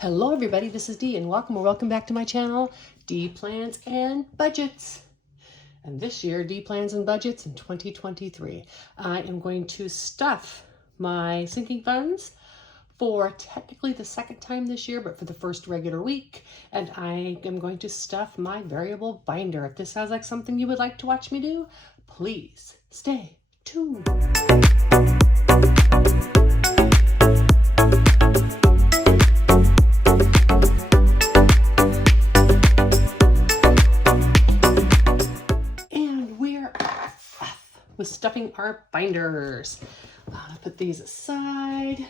Hello everybody, this is Dee and welcome back to my channel, Dee Plans and Budgets. And this year, Dee Plans and Budgets in 2023. I am going to stuff my sinking funds for technically the second time this year, but for the first regular week. And I am going to stuff my variable binder. If this sounds like something you would like to watch me do, please stay tuned. With stuffing our binders. Put these aside.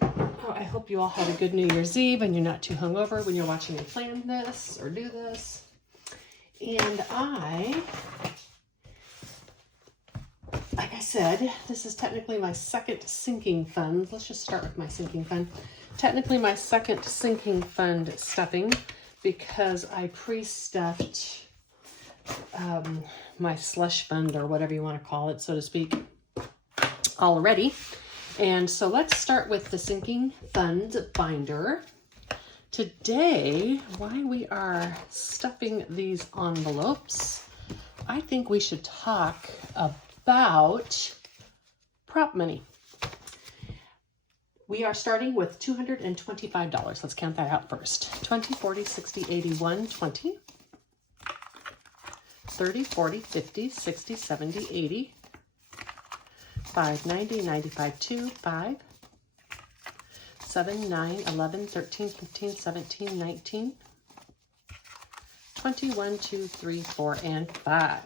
Oh, I hope you all had a good New Year's Eve and you're not too hungover when you're watching me plan this or do this. And like I said, this is technically my second sinking fund. Let's just start with my sinking fund. Technically my second sinking fund stuffing because I pre-stuffed my slush fund or whatever you want to call it, so to speak, already. And so let's start with the sinking fund binder. Today, while we are stuffing these envelopes, I think we should talk about prop money. We are starting with $225. Let's count that out first. 20, 40, 60, 80, 120. 30, 40, 50, 60, 70, 80, 5, 90, 95, 2, 5, 7, 9, 11, 13, 15, 17, 19, 20, 1, 2, 3, 4, and 5.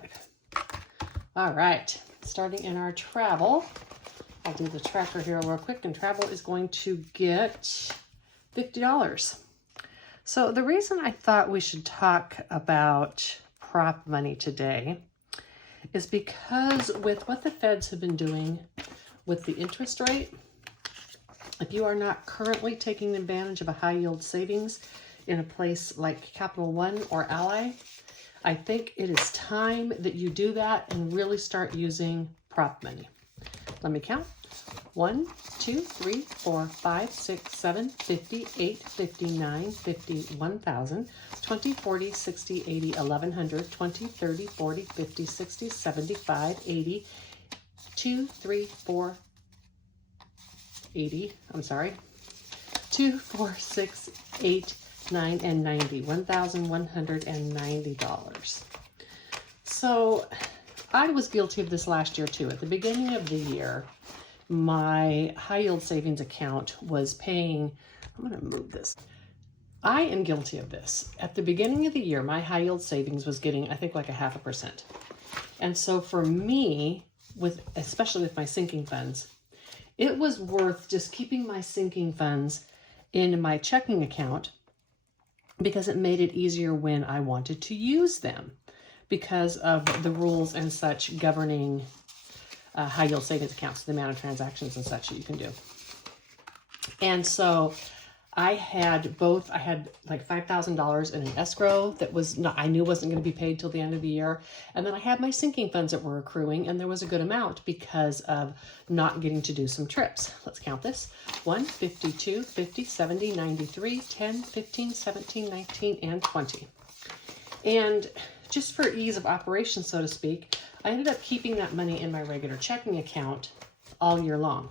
All right, starting in our travel. I'll do the tracker here real quick, and travel is going to get $50. So the reason I thought we should talk about prop money today is because with what the feds have been doing with the interest rate, if you are not currently taking advantage of a high yield savings in a place like Capital One or Ally, I think it is time that you do that and really start using prop money. Let me count. 1, 2, 3, 4, 5, 6, 7, 50, 8, 59, 50, 1,000, 20, 40, 60, 80, 1,100, 20, 30, 40, 50, 60, 75, 80, 2, 3, 4, 80, I'm sorry, 2, 4, 6, 8, 9, and 90, $1,190. So I was guilty of this last year too. At the beginning of the year, my high yield savings account was paying, I'm going to move this. I am guilty of this. At the beginning of the year, my high yield savings was getting, I think, like 0.5%. And so for me, especially with my sinking funds, it was worth just keeping my sinking funds in my checking account because it made it easier when I wanted to use them because of the rules and such governing high yield savings accounts, the amount of transactions and such that you can do. And so I had both. I had like $5,000 in an escrow that was not, I knew wasn't going to be paid till the end of the year. And then I had my sinking funds that were accruing, and there was a good amount because of not getting to do some trips. Let's count this. 1, 52, 50, 70, 93, 10, 15, 17, 19, and 20. And just for ease of operation, so to speak, I ended up keeping that money in my regular checking account all year long.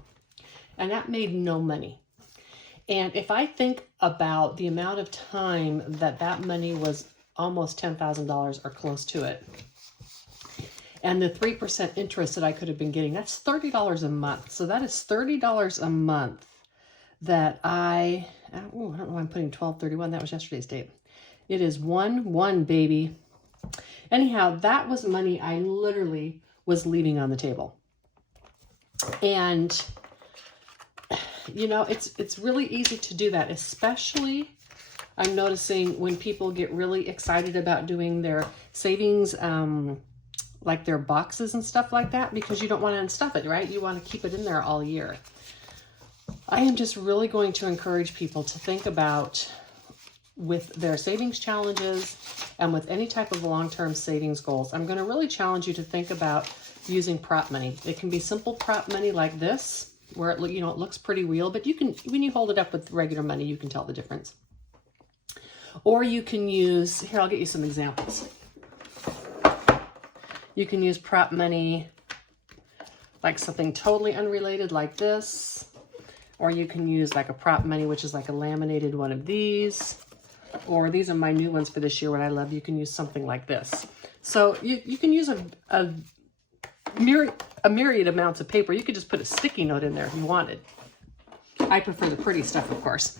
And that made no money. And if I think about the amount of time that money was almost $10,000 or close to it, and the 3% interest that I could have been getting, that's $30 a month. So that is $30 a month that I don't know why I'm putting 12/31. That was yesterday's date. It is 1/1, baby. Anyhow, that was money I literally was leaving on the table. And, you know, it's really easy to do that, especially I'm noticing when people get really excited about doing their savings, like their boxes and stuff like that, because you don't want to unstuff it, right? You want to keep it in there all year. I am just really going to encourage people to think about, with their savings challenges and with any type of long-term savings goals, I'm going to really challenge you to think about using prop money. It can be simple prop money like this, where it, you know, it looks pretty real, but you can, when you hold it up with regular money, you can tell the difference. Or you can use, here, I'll get you some examples. You can use prop money like something totally unrelated like this, or you can use like a prop money, which is like a laminated one of these, or these are my new ones for this year, what I love. You can use something like this. So you can use a myriad amounts of paper. You could just put a sticky note in there if you wanted. I prefer the pretty stuff, of course.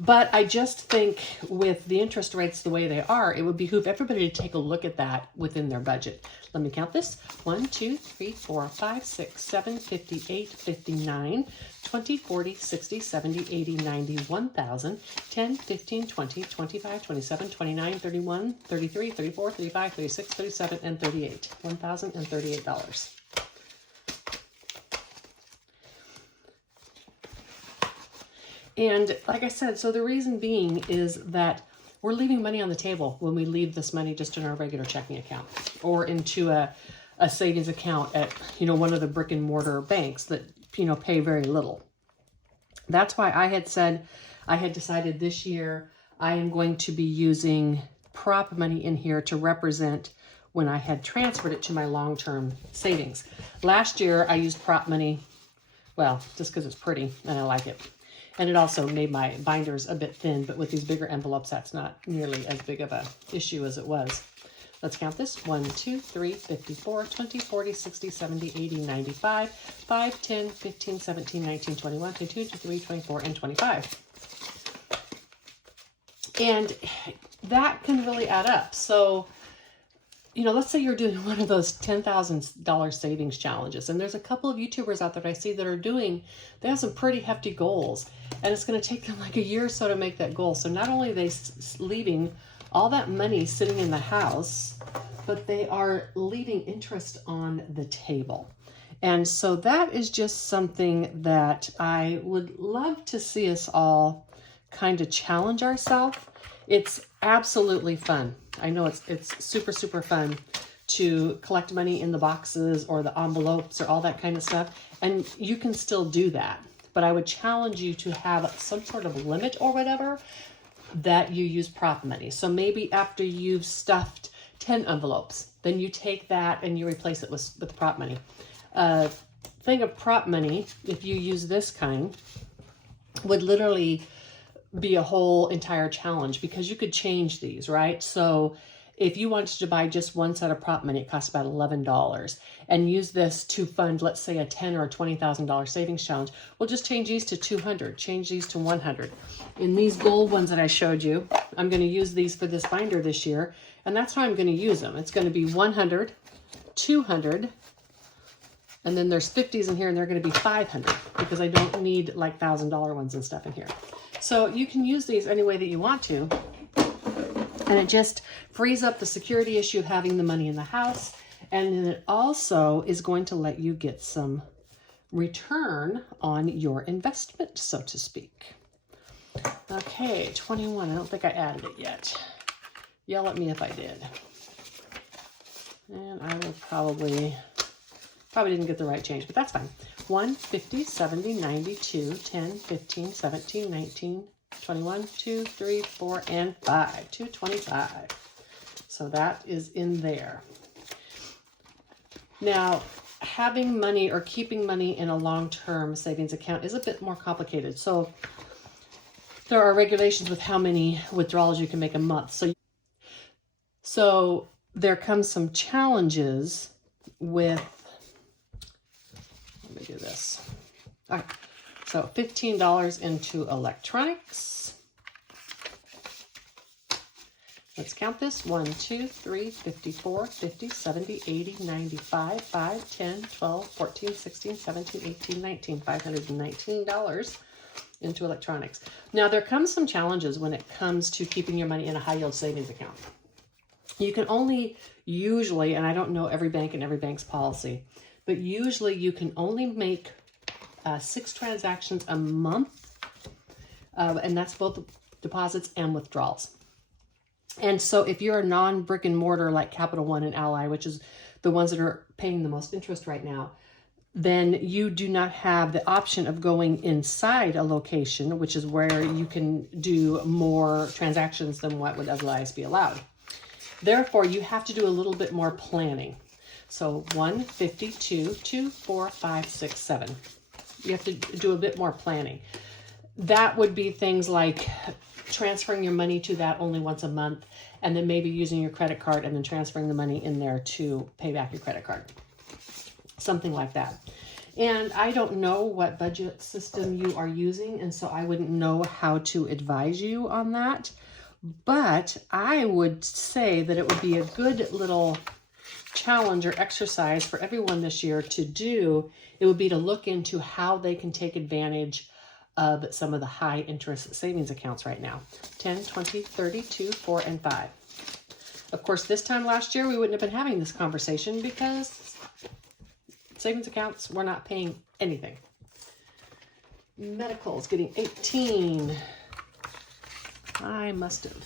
But I just think with the interest rates the way they are, it would behoove everybody to take a look at that within their budget. Let me count this. 1, 2, 3, 4, 5, 6, 7, 58, 59, 20, 40, 60, 70, 80, 90, 1,000, 10, 15, 20, 25, 27, 29, 31, 33, 34, 35, 36, 37, and 38. $1,038. And like I said, so the reason being is that we're leaving money on the table when we leave this money just in our regular checking account or into a savings account at, you know, one of the brick and mortar banks that, you know, pay very little. That's why I had said, I had decided this year I am going to be using prop money in here to represent when I had transferred it to my long-term savings. Last year I used prop money, well, just because it's pretty and I like it. And it also made my binders a bit thin, but with these bigger envelopes, that's not nearly as big of a issue as it was. Let's count this. 1, 2, 3, 54, 20, 40, 60, 70, 80, 95, 5, 10, 15, 17, 19, 21, 22, 23, 24, and 25. And that can really add up. So, you know, let's say you're doing one of those $10,000 savings challenges. And there's a couple of YouTubers out there that I see that are doing, they have some pretty hefty goals. And it's going to take them like a year or so to make that goal. So not only are they leaving all that money sitting in the house, but they are leaving interest on the table. And so that is just something that I would love to see us all kind of challenge ourselves. It's absolutely fun. I know it's super, super fun to collect money in the boxes or the envelopes or all that kind of stuff. And you can still do that. But I would challenge you to have some sort of limit or whatever that you use prop money. So maybe after you've stuffed 10 envelopes, then you take that and you replace it with prop money. Thing of prop money, if you use this kind, would literally be a whole entire challenge because you could change these, right? So if you wanted to buy just one set of prop money, it costs about $11 and use this to fund, let's say, a $10,000 or $20,000 savings challenge. We'll just change these to 200, change these to 100. In these gold ones that I showed you, I'm going to use these for this binder this year, and that's how I'm going to use them. It's going to be 100, 200, and then there's 50s in here, and they're going to be 500 because I don't need like $1,000 ones and stuff in here. So you can use these any way that you want to. And it just frees up the security issue of having the money in the house. And then it also is going to let you get some return on your investment, so to speak. Okay, 21. I don't think I added it yet. Yell at me if I did. And I will probably didn't get the right change, but that's fine. 1, 50, 70, 92, 10, 15, 17, 19, 21, 2, 3, 4, and 5. 225. So that is in there. Now, having money or keeping money in a long-term savings account is a bit more complicated. So there are regulations with how many withdrawals you can make a month. So there comes some challenges with, let me do this. All right. So $15 into electronics. Let's count this. 1, 2, 3, 54, 50, 70, 80, 95, 5, 10, 12, 14, 16, 17, 18, 19, $519 into electronics. Now there comes some challenges when it comes to keeping your money in a high yield savings account. You can only usually, and I don't know every bank and every bank's policy, but usually you can only make 6 transactions a month, and that's both deposits and withdrawals. And so if you're a non-brick and mortar like Capital One and Ally, which is the ones that are paying the most interest right now, then you do not have the option of going inside a location, which is where you can do more transactions than what would otherwise be allowed. Therefore, you have to do a little bit more planning. So 1, 52, 2, 4, 5, 6, 7. You have to do a bit more planning. That would be things like transferring your money to that only once a month, and then maybe using your credit card and then transferring the money in there to pay back your credit card. Something like that. And I don't know what budget system you are using, and so I wouldn't know how to advise you on that. But I would say that it would be a good little challenge or exercise for everyone this year to do. It would be to look into how they can take advantage of some of the high interest savings accounts right now. 10, 20, 30, 2, 4, and 5. Of course, this time last year, we wouldn't have been having this conversation because savings accounts were not paying anything. Medical is getting 18. I must have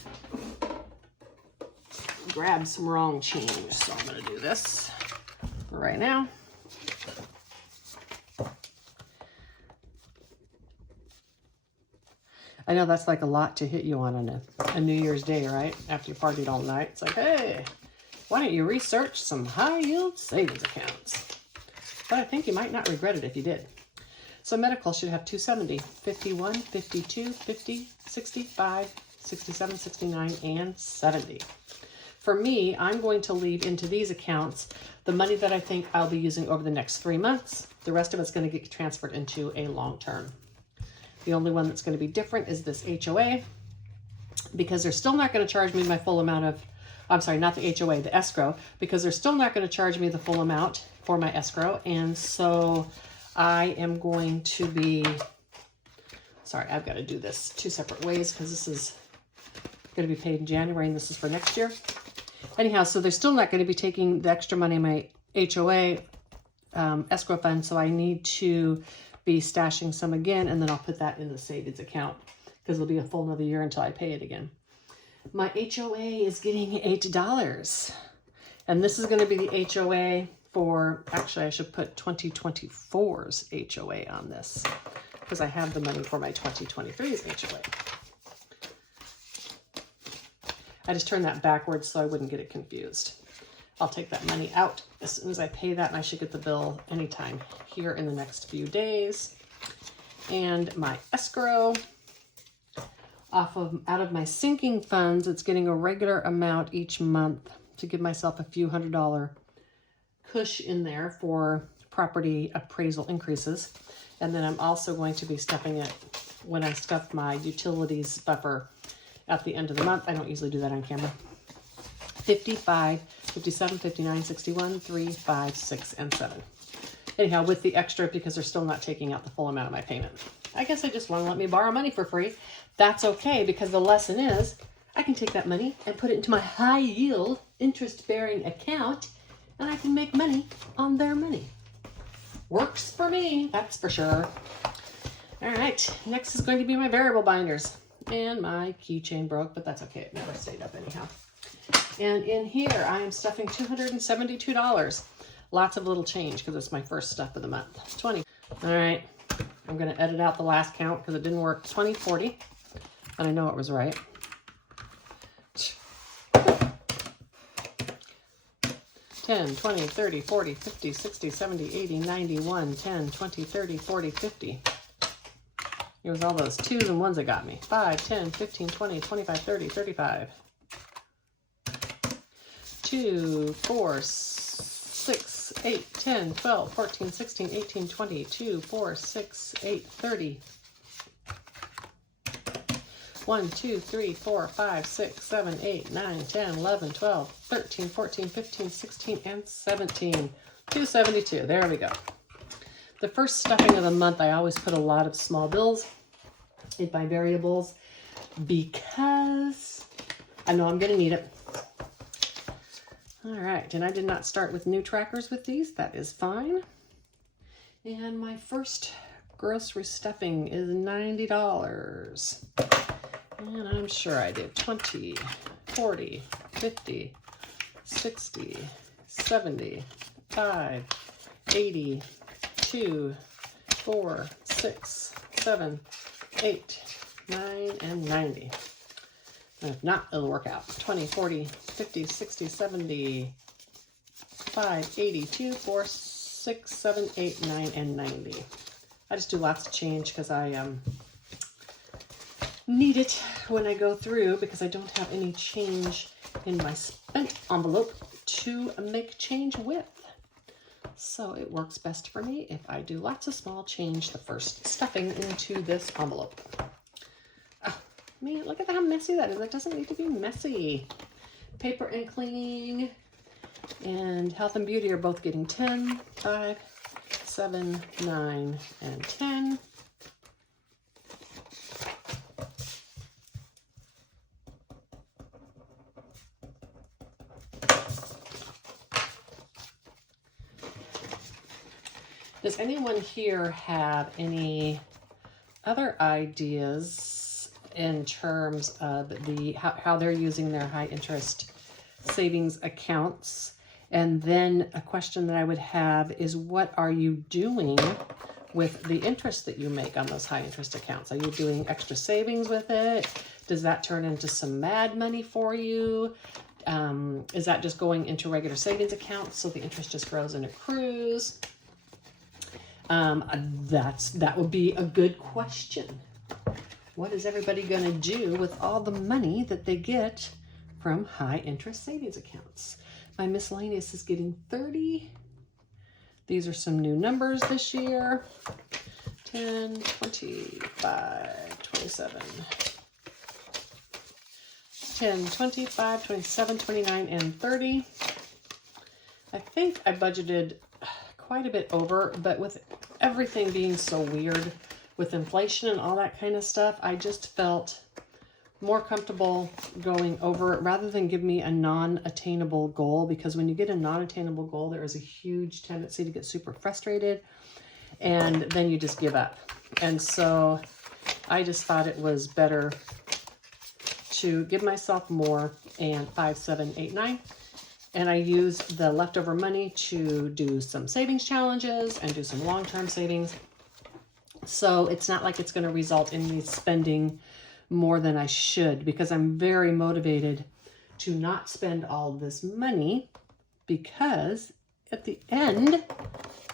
grabbed some wrong change, so I'm going to do this right now. I know that's like a lot to hit you on a New Year's Day, right? After you partied all night. It's like, hey, why don't you research some high yield savings accounts? But I think you might not regret it if you did. So medical should have 270, 51, 52, 50, 65, 67, 69, and 70. For me, I'm going to leave into these accounts the money that I think I'll be using over the next 3 months. The rest of it's going to get transferred into a long term. The only one that's going to be different is this HOA, because they're still not going to charge me my full amount of, I'm sorry, not the HOA, the escrow, because they're still not going to charge me the full amount for my escrow. And so I am going to be, sorry, I've got to do this 2 separate ways because this is going to be paid in January and this is for next year. Anyhow, so they're still not going to be taking the extra money in my HOA escrow fund. So I need to be stashing some again, and then I'll put that in the savings account because it'll be a full another year until I pay it again. My HOA is getting $8. And this is going to be the HOA for, actually I should put 2024's HOA on this because I have the money for my 2023's HOA. I just turned that backwards so I wouldn't get it confused. I'll take that money out as soon as I pay that, and I should get the bill anytime here in the next few days. And my escrow, out of my sinking funds, it's getting a regular amount each month to give myself a few $100 push in there for property appraisal increases. And then I'm also going to be stuffing it when I stuff my utilities buffer at the end of the month. I don't usually do that on camera. 55, 57, 59, 61, 3, 5, 6, and 7. Anyhow, with the extra, because they're still not taking out the full amount of my payment. I guess they just want to let me borrow money for free. That's okay, because the lesson is I can take that money and put it into my high yield interest-bearing account, and I can make money on their money. Works for me, that's for sure. All right, next is going to be my variable binders. And my keychain broke, but that's okay. It never stayed up anyhow. And in here, I am stuffing $272. Lots of little change because it's my first stuff of the month. 20. All right. I'm going to edit out the last count because it didn't work. 20, 40. And I know it was right. 10, 20, 30, 40, 50, 60, 70, 80, 90, 1, 10, 20, 30, 40, 50. It was all those 2s and 1s that got me. 5, 10, 15, 20, 25, 30, 35. 2, 4, 6, 8, 10, 12, 14, 16, 18, 20, 2, 4, 6, 8, 30. 1, 2, 3, 4, 5, 6, 7, 8, 9, 10, 11, 12, 13, 14, 15, 16, and 17. 272. There we go. The first stuffing of the month, I always put a lot of small bills in my variables because I know I'm going to need it. All right, and I did not start with new trackers with these. That is fine. And my first grocery stuffing is $90. And I'm sure I did 20, 40, 50, 60, 70, 5, 80, 2, 4, 6, 7, 8, 9, and 90. And if not, it'll work out. 20, 40, 50, 60, 70, 5, 80, 2, 4, 6, 7, 8, 9, and 90. I just do lots of change because I need it when I go through, because I don't have any change in my spent envelope to make change with. So it works best for me if I do lots of small change the first stuffing into this envelope. Oh, man, look at how messy that is. That doesn't need to be messy. Paper and cleaning and health and beauty are both getting 10, 5, 7, 9, and 10. Does anyone here have any other ideas in terms of how they're using their high interest savings accounts? And then a question that I would have is, what are you doing with the interest that you make on those high interest accounts? Are you doing extra savings with it? Does that turn into some mad money for you? Is that just going into regular savings accounts so the interest just grows and accrues? That would be a good question. What is everybody going to do with all the money that they get from high interest savings accounts? My miscellaneous is getting 30. These are some new numbers this year. 10, 25, 27. 10, 25, 27, 29, and 30. I think I budgeted quite a bit over, but with everything being so weird with inflation and all that kind of stuff, I just felt more comfortable going over it rather than give me a non-attainable goal, because when you get a non-attainable goal, there is a huge tendency to get super frustrated and then you just give up. And so I just thought it was better to give myself more, and 5, 7, 8, 9. And I used the leftover money to do some savings challenges and do some long-term savings. So it's not like it's going to result in me spending more than I should, because I'm very motivated to not spend all this money, because at the end,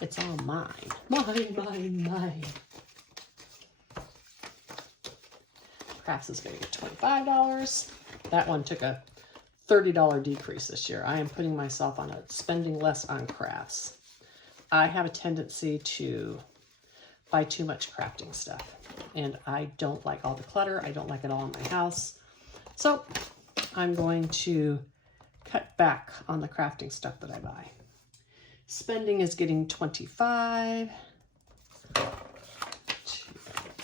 it's all mine. Mine. Crafts is going to get $25. That one took a $30 decrease this year. I am putting myself on spending less on crafts. I have a tendency to buy too much crafting stuff, and I don't like all the clutter. I don't like it all in my house. So I'm going to cut back on the crafting stuff that I buy. Spending is getting 25,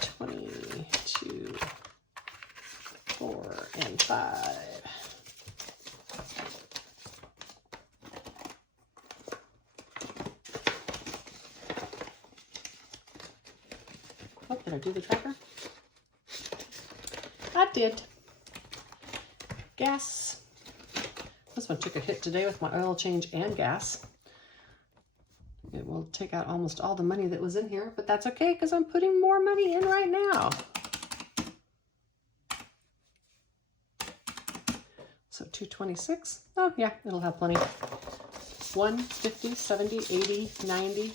20, 2, 4, and 5. Oh, did I do the tracker? I did. Gas. This one took a hit today with my oil change and gas. It will take out almost all the money that was in here, but that's okay because I'm putting more money in right now. So 226. Oh yeah, it'll have plenty. 1, 50, 70, 80, 90,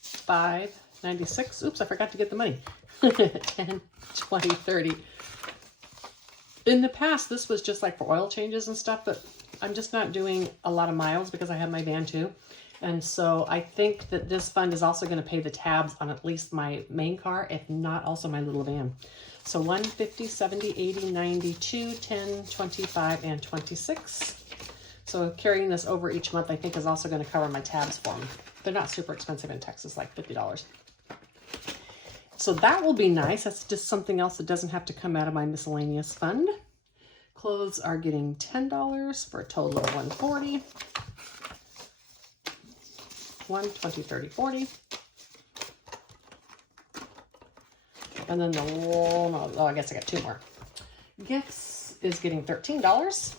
5, 96. Oops, I forgot to get the money. 10, 20, 30. In the past, this was just like for oil changes and stuff, but I'm just not doing a lot of miles because I have my van too. And so I think that this fund is also going to pay the tabs on at least my main car, if not also my little van. So 1, 50, 70, 80, 92, 10, 25, and 26. So carrying this over each month, I think, is also going to cover my tabs for me. They're not super expensive in Texas, like $50. So that will be nice. That's just something else that doesn't have to come out of my miscellaneous fund. Clothes are getting $10 for a total of $140. 1, 20, 30, 40. And then the wall, oh, I guess I got 2 more. Gifts is getting $13.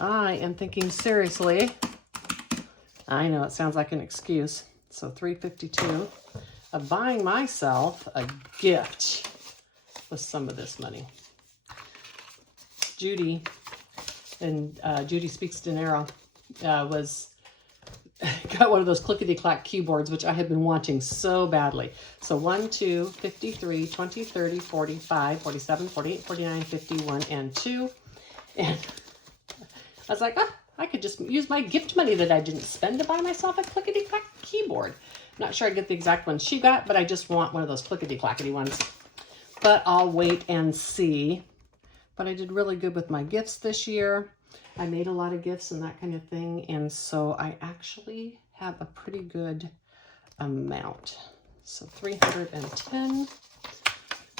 I am thinking seriously. I know it sounds like an excuse. So $3.52 of buying myself a gift with some of this money. Judy, and Judy Speaks Dinero, got one of those clickety-clack keyboards, which I have been wanting so badly. So 1, 2, 53, 20, 30, 45, 47, 48, 49, 51, and 2. And I was like, oh, I could just use my gift money that I didn't spend to buy myself a clickety-clack keyboard. Not sure I get the exact one she got, but I just want one of those clickety-clackety ones. But I'll wait and see. But I did really good with my gifts this year. I made a lot of gifts and that kind of thing. And so I actually have a pretty good amount. So 310.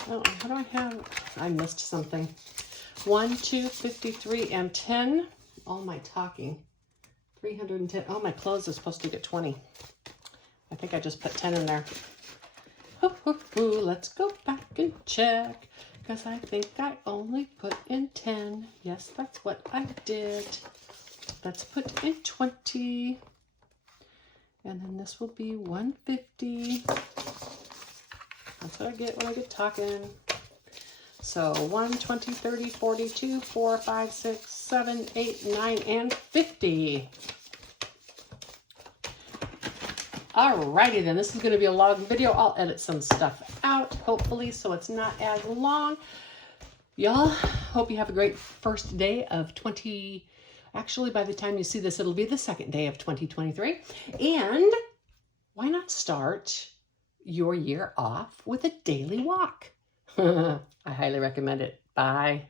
Oh, how do I have? I missed something. 1, 2, 53, and 10. All my talking. 310. Oh, my clothes are supposed to get 20. I think I just put 10 in there. Let's go back and check. Because I think I only put in 10. Yes, that's what I did. Let's put in 20. And then this will be 150. That's what I get when I get talking. So 1, 20, 30, 42, 4, 5, 6, 7, 8, 9, and 50. Alrighty then, this is going to be a long video. I'll edit some stuff out, hopefully, so it's not as long. Y'all, hope you have a great first day of actually, by the time you see this, it'll be the second day of 2023. And why not start your year off with a daily walk? I highly recommend it. Bye.